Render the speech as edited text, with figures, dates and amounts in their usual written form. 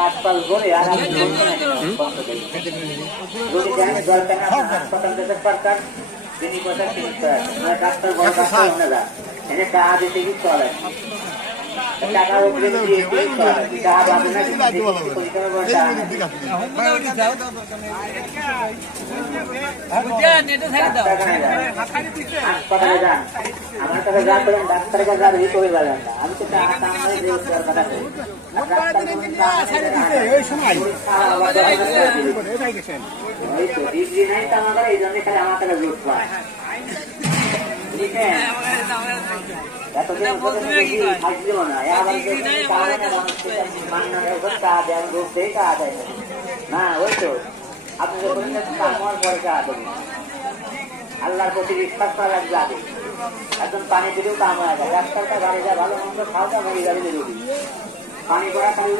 5-5 করে আর আমি যদি জানি দরকার না হাসপাতাল যেতে পারতাম তিনি কথা চিন্তা ডাক্তার বড় ডাক্তার না যা এনে টাকা দিতে কি চলে টাকা উপরে দিয়ে চলে টাকা বাদে না পরীক্ষা করতে হাসপাতালে যান আমার কাছে যা করেন ডাক্তারের কাছে আর করে গেলেন না আমি তো টাকা কামাই দিয়ে কথা কই ওই তো ডিগ্রি নাই তো আমার এই জন্য খালি আমার কাছে লুট পায় এতদিন থাকছিল না না ওই তো আপনি যখন কাম হওয়ার পরে কাজ দেবেন আল্লাহর প্রতি বিশ্বাস করা লাগবে আগে একদম পানি দিলেও কাম হয়ে যায় ডাক্তারটা গাড়ি যায় ভালো মন্দ খাওয়া মরি গাড়ি দিল পানি করা খালি